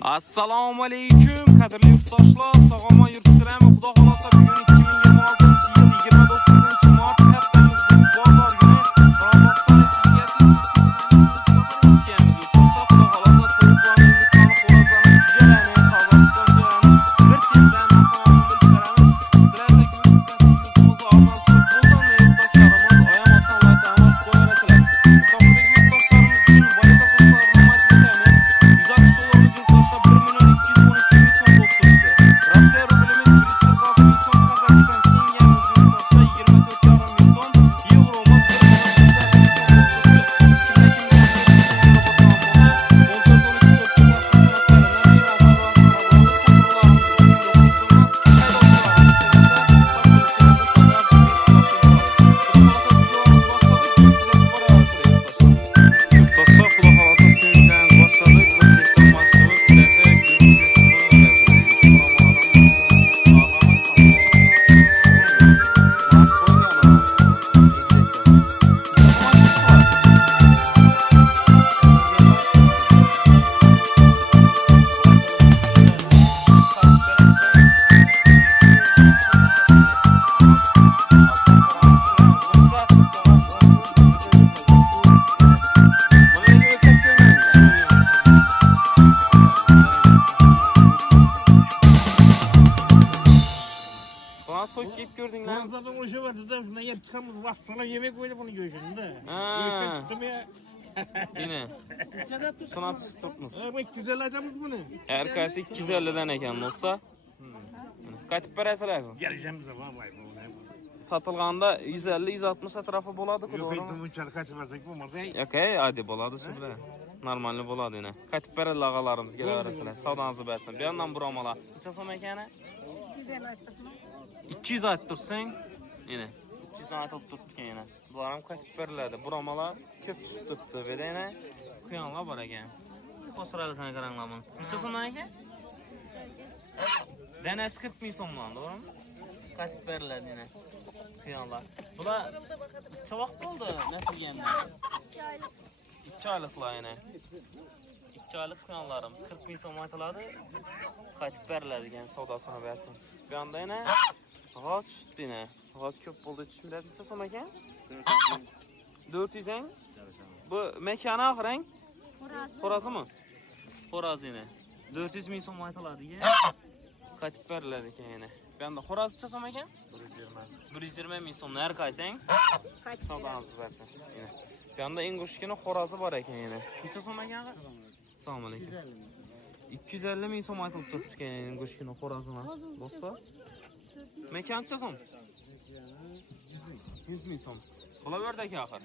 Assalomu alaykum, qadrli yurtdoshlar. Sog'oma yurtsizlarmi? Xudo xolasa bugun 2026-yil 29-mart haftamizning bozor kuni Ramazon sessiyasi so'kib ko'rdinglar. Bazılardan hoşa vardı da şundan yer çıkamız vakt sana yemek koydu bunu göğsünde. Öğütten çıktım ya. Yine. Sınav tutmuş. Bak güzel adamız bunu. Herkesi 250'den ekan olsa. Kaçıp berasizlar? Geleceğim zaman vay bu. Satılganda 150-160 atrafı boladı-ku, Yok doğru mu? ettim bunçalık kaçırmasak olmaz. Okay, hadi boladı şimdi. Normalni boladı yine. Kaçıp beradilar ağalarımız kelaverasizlar. Savdanızı bersin. Bu yandan buramalar. Necha so'm ekani? 200 aytib tursang, yine 200 aytib turibdi yana. Bular ham qaytib beriladi. Buramalar ko'p tushib turibdi. Bu yerda yana quyonlar bor ekan. Qo'siralikni qaranglar buni. Necha so'mdan ekan? Danasi 40 ming so'mdan, to'g'rimi? Qaytib beriladi yana. Quyonlar. Bular necha vaqt bo'ldi nasilganda? 2 oyliklar yana. 2 oylik quyonlarimiz 40 ming so'm aytiladi. Qaytib beriladi ekan, savdosini bersin. Bu yanda yana g'oz tushdi yana. G'oz ko'p bo'ldi, tushmaydi. Necha so'm ekan? 400 ang. Bu mekani oxirang? Xo'razmi? Xo'raz yana. 400 ming so'm aytiladi ekan. Qaytib beriladi ekan yana. Bu yanda xo'raz necha so'm ekan? 120 ming so'mni har qaysang? Savdoningizni bersin. Yana. Bu yanda eng go'shkini xo'razi bor ekan yana. Necha so'm ekan? Assalomu alaykum. 250 ming so'm aytilib turibdi ekan go'shkini xo'razini. Do'stlar. Mekan necha so'm? 100 ming so'm. Qo'laverdi axir.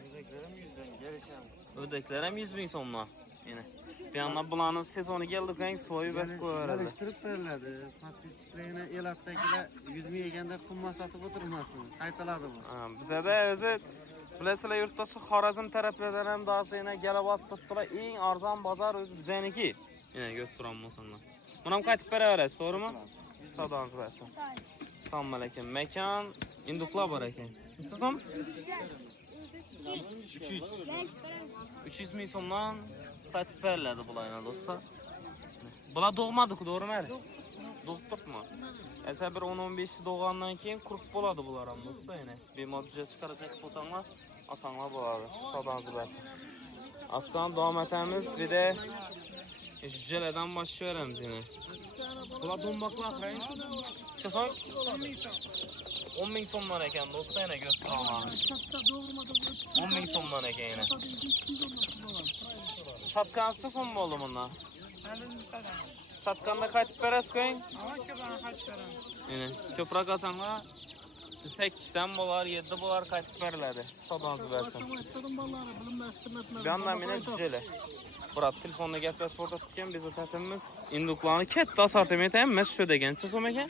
O'rdaklar ham 100 ming so'mdan. Yana. Bu yandan bularning sezoni keldi, qang so'yib berib qo'yaradi. Alıştırıp veriladi. Patlıcıklarına el alttakiler 100 ming yeganda qumma sotib o'tirmasin. Qaytaladimi? Bizada o'zi bilasizlar, yurtdoshi Xorazm taraflardan ham dashina galabot turibdilar. Eng arzon bozor o'zi bizniki. Yana ko'rib turamiz. Buni ham qaytib beraverasiz, to'g'rimi? Savdongiz bersin. Assalomu alaykum. Mekan induqlar bor ekan. Necha so'm? 300 ming so'mdan qaytib beriladi bularga, do'stlar. Bular doğmadı-ku, to'g'rimi? Doğdurtma. Esa bir 10-15 doğandan keyin quruq bo'ladi bular ham, do'stlar. Yana bemorja chiqarajak bo'lsanglar, osonroq bo'ladi. Savdongiz bersin. Aslan davom etamiz. Bir de jeladan başlayalım yine. Bular dombaklar qarang. Necha so'm? 10 ming so'mdan ekan, do'stlar, yana ko'p qolgan. 10 ming so'mdan ekan yana. Satgancha so'm bo'ldi bundan. Satganda qaytib berasiz-ku? Yana ko'proq olsanglar 8 dan bo'lar, 7 bo'lar qaytib beriladi. Savdongiz bersin. Bu yandan meni jela. Burat telefonda gaplashib o'tirgan bezatimiz induqlarni katta assortiment emas shu degancha so'm ekan.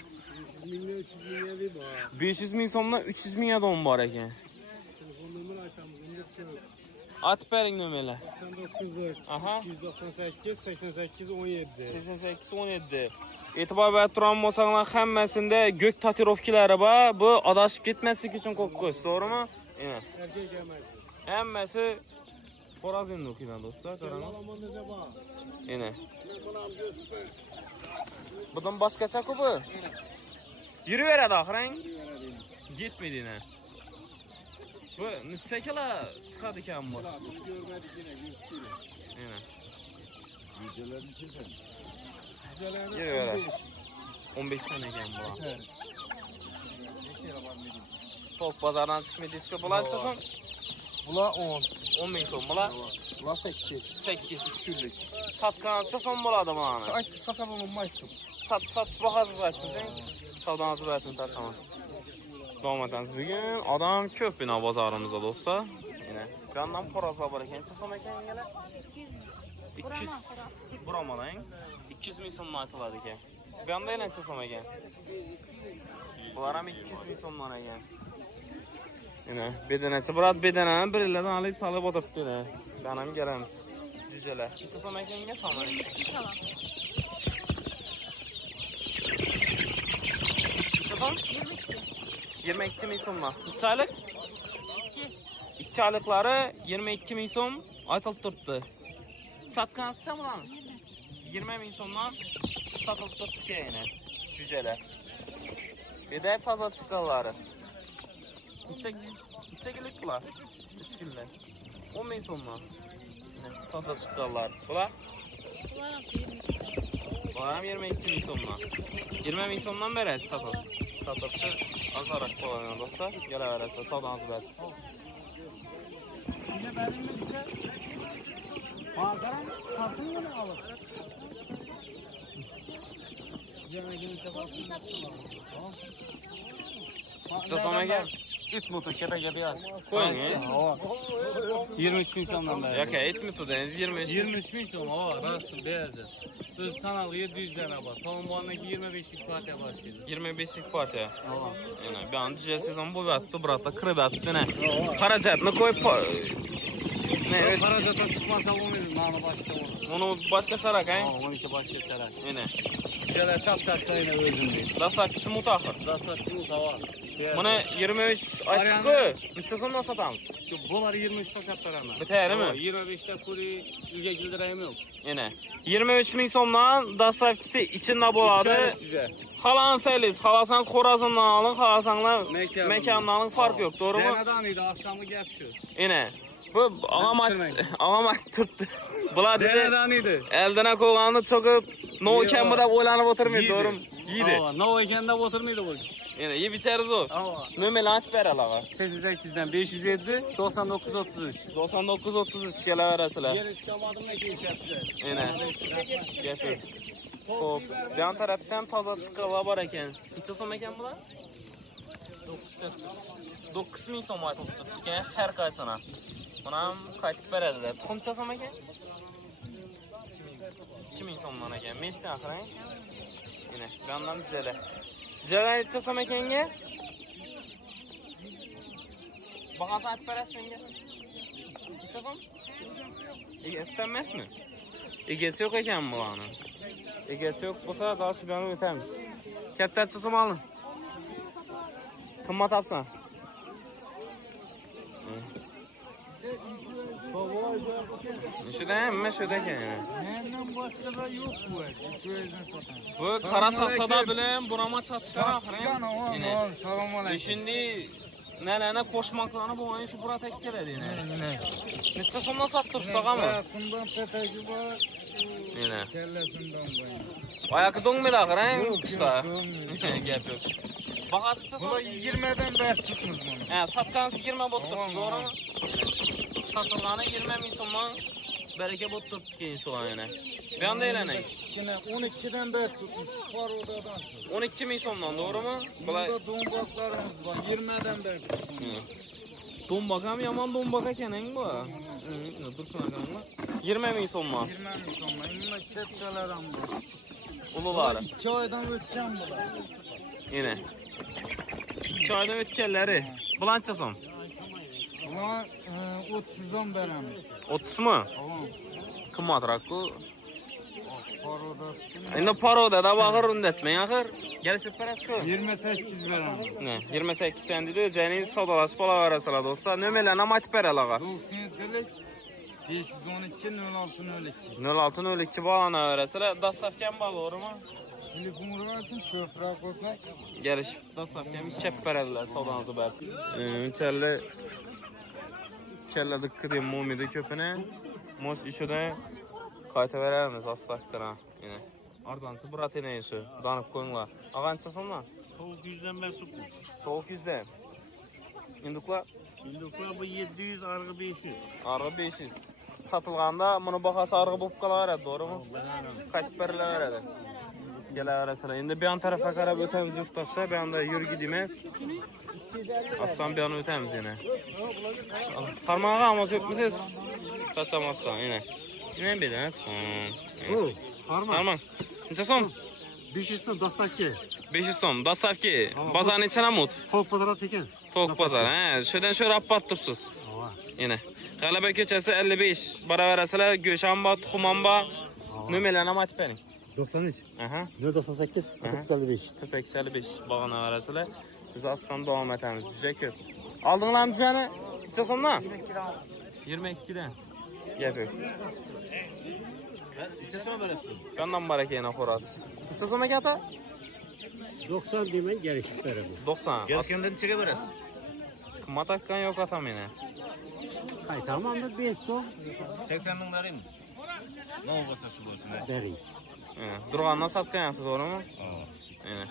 500 ming so'mdan 300 ming adam bor ekan. Telefon nomer aytamiz, unga At bering nomerlar. 298 88 17. 88 17. E'tibor berib turgan bo'lsanglar, hammasida gök tatuirovkalari bor. Bu adashib ketmaslik uchun qo'yib qo'ysiz, to'g'rimi? Erkek emas. Hammasi Poraz endi o'qiyman do'stlar, qarang. Yine. Bundan başkacha-ku bu. Yuraveradi oxirang. Yetmaydi yine. Bu necha kilo chiqadi ekan bu? Yine. Yuraveradi. 15 tane ekan bu. Tok bozordan chiqmaydi-ku bularcha so'm? Bular 10. 10 ming so'm bular. Bular 8. 8 kunlik. Satgancha so'm bo'ladi mana. Satamam olmaydi. Satish bahosiz aytding. Savdonuzu versin tarsaman. Davom etamiz. Bugun odam ko'p bino bozorimizda do'stlar. Yine bu yandan porazlar bor ekan. Necha so'm ekan yenglar? 200 Buramalang 200 ming so'm aytiladi ekan. Bu yanda necha so'm ekan? Bular ham 200 ming so'mdan ekan. Yine bedanachi birat bedanani birlardan olib solib o'tiribdi. Bu ham kelamiz. Dijelar. Necha so'm ekanga so'mlar? Salam. Necha so'm? 22 ming so'm. Necha oylik? 2 oyliklari 22 ming so'm aytilib turibdi. Satgancha bularni? 20 ming so'mdan satılıb turibdi yana. Cüceler. Bir de taza çıkanları. Necha günlük bular? 3 günlük. 10 ming so'mdan. Taza çıkanlar. Bular? Bular ham 22 ming so'mdan. 20 ming so'mdan berasiz satılıb. Satılışı azarak qo'ygan do'stlar. Kelaverasiz, savdonuzni berasiz. Yine benim de bize Bağdaran kartın mı alıp? Yemeğini sebatsın. Tamam. Necha so'm ekan? İt motosiklet gidiyoruz. Qo'ying. 23 ming so'mdan beri. Yo'q, aytmidingiz 23 ming so'm, rost beyazı. Biz sanal 700 tane var. Tamam bu andaki 25'lik partiya başlaydı. 25'lik partiya. Yana bir an düzce sezon bu vattı, burada kırıp attı ne? Xarajatni qo'yib Ne? Xarajatdan çıkmasa olmaydı, nani başka olur. Onu başka sarak, ha? 12 başka sarak. Yine. Şeyler çap yine özümdeyiz. Dasakçısı mutahhir. Dasakçı mutahhir. Buni 23 aytdik-ku. Necha so'mdan sotamiz? Bular 23 taşap veremem. Bitaymi? 25'te kuri uyga gildirayım yok. Yine. 23 ming so'mdan dasakçısı içinde bo'ladi. Xalansaysiz, xalasangiz Xorazmdan oling, xalasangiz Mekandan oling, fark yo'q, to'g'rimi? Denadan edi, akşamı gap shu. Yine. Bu ağam turtdi. Bular Denadan edi. Eldana qo'yganni cho'kib, no ekanmi deb o'ylanib o'tirmaydi, to'g'rimi? Yeydi. No ekan deb o'tirmaydi bu. Yine yeb ichariz o. Nomerni aytib beralaga. 88'den 507 99 33. 99 33 kelaverasizlar. Yer iskamadım ne deyishyapti. Yine. Gap yo'q. Xo'p, bu yon tarafda ham toza chiqqanlar bor ekan. Necha so'm ekan bular? 9 ming so'm aytibdi ekan har qaysini. Buni ham qaytib beradilar. Tuxumcha so'm ekan? 2 ming so'mdan ekan. Messi aqrang. Yine, bu yondan jala. Jala necha so'm ekanga? Bahasini aytib berasiz menga? Necha so'm? Egasi emasmi? Egasi yo'q ekan bularni. Egasi yo'q bo'lsa, dash bilan o'tamiz. Kattacha so'm olin. Qimmat olsan. Şuradan mı? Şurada ekan. Mendan boshqa da yo'q bu. Shu yerdan sotaman. Bu qara sasada bilan burama chachigan Chiqqan, salom alaykum. Şimdi nalana qo'shmoqlarni bu o'yin shu buratak keladi yana. Necha so'mdan sotib turibsag'ami? Bundan tepagi bor. Yana. Kellasundan bo'yin. Oyaqi do'ngmidi qarang, qishda. Gap yo'q. Bahasicha Bular 20dan beri tutmiz buni. Ha, sotgansiz 20 bo'lib turibdi, to'g'rimi? Sotilgani 20 ming so'mdan baraka bo'lib turibdi keyin shu yana. Bu yoqda aylanang. Kichkina 12dan beri tutmiz. Farodadan. 12 ming so'mdan, to'g'rimi? Bular Bunda do'mboqlarimiz bor. 20dan beri tutmiz. Do'mboq ham yomon do'mboq ekan-ku bu. Dursun akamga. 20 ming so'mman. 20 ming so'mman. Bunda kattalar ham bor. Ululari. 2 oydan o'tgan bular. Yine. 2 oydan o'tganlari. Bulancha so'm? Bular 30dan beramiz. 30 mi? Tamam. Qimmatroq-ku. Farodasi. Endi parodada bag'ir undatmang axir. Kelishib berasiz-ku. 28 beramiz. Ne, 28 sen dedi, o'zingiz savdolashib olaverasizlar do'stlar. Nomerlarni ham aytib beralaga. 97'lik 512 06 02. 0602 bağlanaverasizlar. Dastavkam bor, to'g'rimi? Telefon urarsan, sofra qo'ysak. Gelişip dastavkam chep beradilar, savdonuzni bersin. Kella diqqatim mo'midi ko'pini. Mos ishida qaytaveramiz astakdan. Yine. Arzanchi bratine işi. Danıp qo'yinglar. Ag'ancha so'mmi? 900'den ben tuttum. 900'den. Induklar Hinduklar bu 700, argı 500. argı 500. Satılganda bunu bahası argı bo'lib qolaveradi, to'g'rimi? Qaytib berilaveradi. Kelaverasizlar. Endi bu yon tarafga qarab o'tamiz yo'qtasa, bu yoqda yurgi deymiz. Aslan bu yoqni o'tamiz yana. Qarmog'i amos yo'qmisiz? Chachamasdan yana. Nima beradi? Qarmog'. Necha so'm? 500 so'm dostavka. 500 so'm. Dostavka. Bozor necha namut? Tok pazara tekin. Tok bozor. Ha, sho'dan shu rappat turibsiz. Yana. G'alaba ko'chasi 55. Baravarasizlar, go'sham bor, tuxum ham bor. Nomerlarni ham aytib bering. 93. Aha. 098 4855. 4855 bag'ana varasizlar. Biz aslan davom etamiz. Juda ko'p. Oldinglarmi jani? Necha so'mdan? 22 dan. Gap yo'q. Necha so'm berasiz? Qandan bor ekan xo'roz? Necha so'm ekan ata? 90 demen gerek beraman. 90. Kelishganda nechaga berasiz? Qimmat akkan yo'q ata meni. Qaytaman da 5 so'm. 80 ming beraymi? Ne olursa şu olsun. Bering. Durg'andan sotganyapsiz, to'g'rimi? Mana.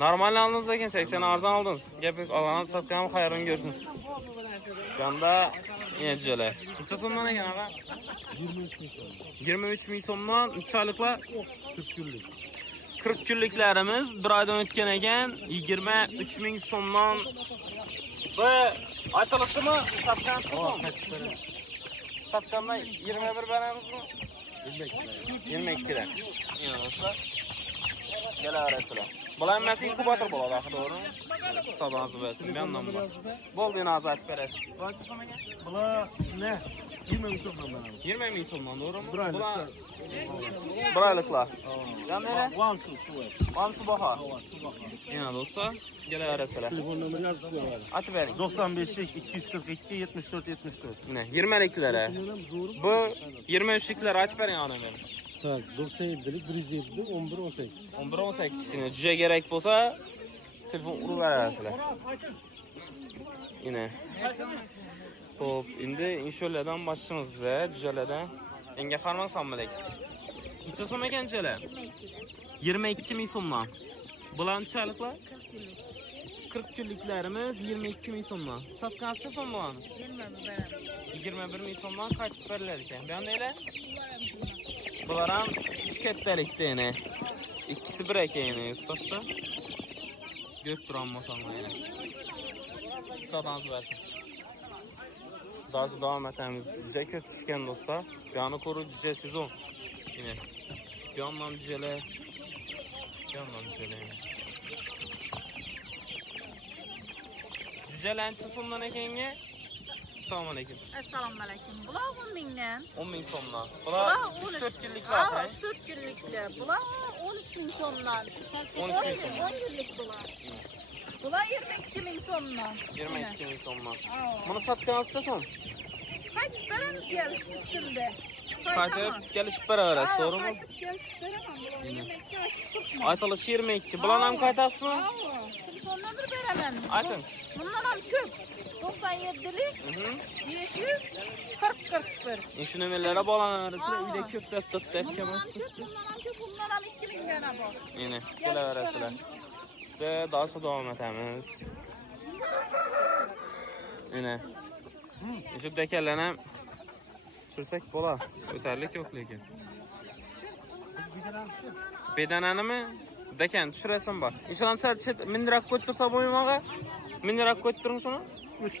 Normal aldınız lekin 80 arzon oldingiz. Gap yo'q, olganni sotganim xayrin ko'rsin. Yanda yine jo'lar. Necha so'mdan ekan ağa? 23 ming so'mdan necha oyliklar? 40 kunlik. 40 kunliklarimiz bir oydan o'tgan ekan 23 ming so'mdan. Bu aytilishimi sotgansiz so'm? Satgandan 21 beramizmi? 22 dan. Yana bo'lsa kelaverasizlar. Bular emas inkubator bo'ladi, axir to'g'rimi? Savdonuzni bersin, bu yoqdan bular. Bo'ldi, endi hozir aytib berasiz. Qancha so'm ekan? Bular ne? 20 ming so'mdan beramiz. 20 ming so'mdan, to'g'rimi? Bular bir oyliklar. Yana Van şu. Hamsi baho. Yana bo'lsa kelaverasizlar. Telefon nomeri yazıp koyalım. Aytib bering. 95 242 74 74. Mana 20liklar. Bu 23liklar aytib bering ana meni. Tak, 97'lik 107, 11 18. 11 18'sini juda kerak bo'lsa telefon urib berasizlar. Yine. Xo'p, endi insholardan boshlaymiz biz, jujalardan. Menga qarmasanmi lekin. Necha so'm ekan jujalar? 22 ming so'mdan. Bular nechaliklar? 40 kunliklarimiz 22 ming so'mdan. Sotgancha so'm bo'ladi? 21 ming so'mdan qaytib berilar ekan. Bu yoqda ela? Bular ham kattalikda yana. İkisi bir ekan yana yurtdoshda. Ko'p turolmasam yana. Savdonuzni bersin. Davom etamiz. Juda ko'p tushgan do'stlar. Bu yoqni ko'rib juda sezon. Yine. Bu yoqdan jujalar. Bu yoqdan jujalar. Jujalanchi so'mdan ekanga. Assalomu alaykum. Assalomu alaykum. Bular 10 mingdan. 10 ming so'mdan. Bular 4 kunliklar. Ha, 4 kunliklar. Bular 13 ming so'mdan. 13 ming so'mdan. 10 kunlik bular. Bular 22 ming so'mdan. 22 ming so'mdan. Buni sotganingizcha so'm? Qaytib beramiz kelishib üstünde. Qaytib kelishib beraverasiz, to'g'rimi? Qaytib kelishib beraman. Bular 22 açık tutma. Aytilishi 22. Bularni ham qaytasizmi? Telefon nomer beraman. Ayting. Bundan ham ko'p. 97'lik 500 40 41. Shu nomerlarga bog'lanaverasizlar. Uyda ko'p deb aytgan. Bundan ham 2 mingdan bor. Yine kelaverasizlar. Biz daha davom etamiz. Yine. Shu dekallarni sursak bo'lar. O'tarlik yo'q lekin. Bedananimi? Dekan tushirasan bor. Ishonam sal mindiroq qo'yib tursa bo'lmaymi? Mindiroq qo'yib turing shuni.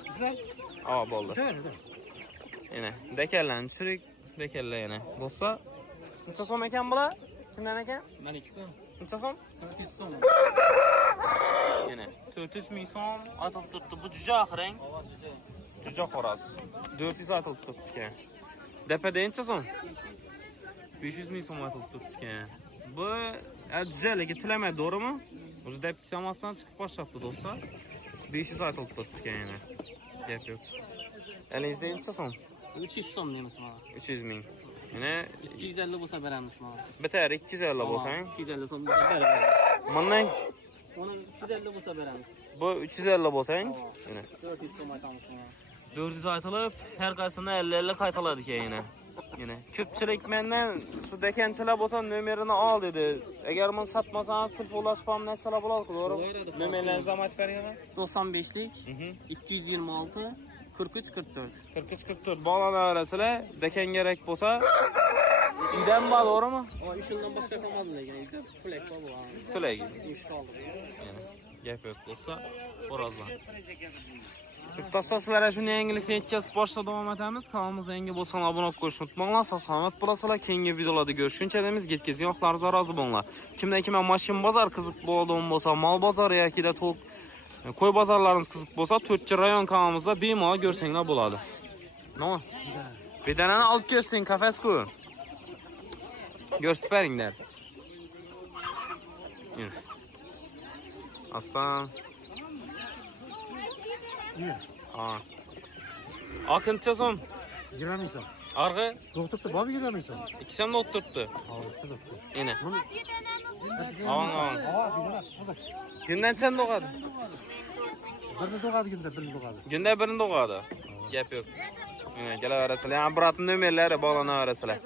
Güzel. Aa bo'ldi. Yine dekallarni tushirik. Dekallar yana. Bo'lsa, necha so'm ekan bular? Kimdan ekan? Meniki. Necha so'm? 400 so'm. Yine 400 ming so'm atilib turibdi. Bu juja axirang. Juja xo'roz. 400 atilib turibdi ekan. Depada necha so'm? 500 ming so'm atilib turibdi ekan. Bu jujaligi tilamay, to'g'rimi? O'zi deb samasdan chiqib boshlabdi do'stlar. 500 aytılıb tutdu yəni. Gap yox. Elinizdə neçə so'm? 300 so'm deymiz bana. 300 ming. Yine 250 bo'lsa beramiz bana. biter 250 bo'lsang. 250 so'm bo'lsa beramiz. Bundan Onu 350 bo'lsa beramiz. bu 350 bo'lsang, yine 400 so'm aytamiz sana. 400 aytılıb, hər qaysını 50-50 qaytaladı ki yine. Yine köpçilik menden şu dekençiler bo'lsa nömerini al dedi. Eğer bunu satmasanız telefonlaşmam nəsələ bular, doğru? Nömerlərinizi zəhmət verin. 95'lik Hı hı. 226 43 44. 43-44 bağlana arasıyla deken gerek bo'lsa uydan var, doğru mu? O işinden başka kalmadı lekin. Tülek var bu. Tülek. İş kaldı. Yani gap yo'q bo'lsa, birazdan. Yurtdoshlar, sizlarga shunday yangilikni yetkazib boshda davom etamiz. Kanalimizga yangi bo'lsangiz obuna bo'lib qo'yishni unutmanglar. Sog'-salomat bo'lasizlar. Keyingi videolarda ko'rishguncha deymiz. Yetkazgan yoqlaringiz rozi bo'linglar. Kimdan-kim mashin bozor qiziq bo'ladigan bo'lsa, mol bozori yoki da to'q qo'y bozorlarimiz qiziq bo'lsa, 4-rayon kanalimizda bemalol ko'rsanglar bo'ladi. Nima? Bedanani olib kelsin kafesku. Görsüp veringler. Yine. Aslan. Niye? Aa. Akıntıca son. Giremeysen. Argı. Doktorda babi giremeysen. İkisem de oturttu. Ağrısı doktor. Yine. Bunu... Aman aman. Aa, Günden sen doğadı. birini doğadı günde, birini doğadı. Günde birini doğadı. Gap yok. Yine gel arasıyla. Yani Burat'ın nömerleri bağlana arasıyla.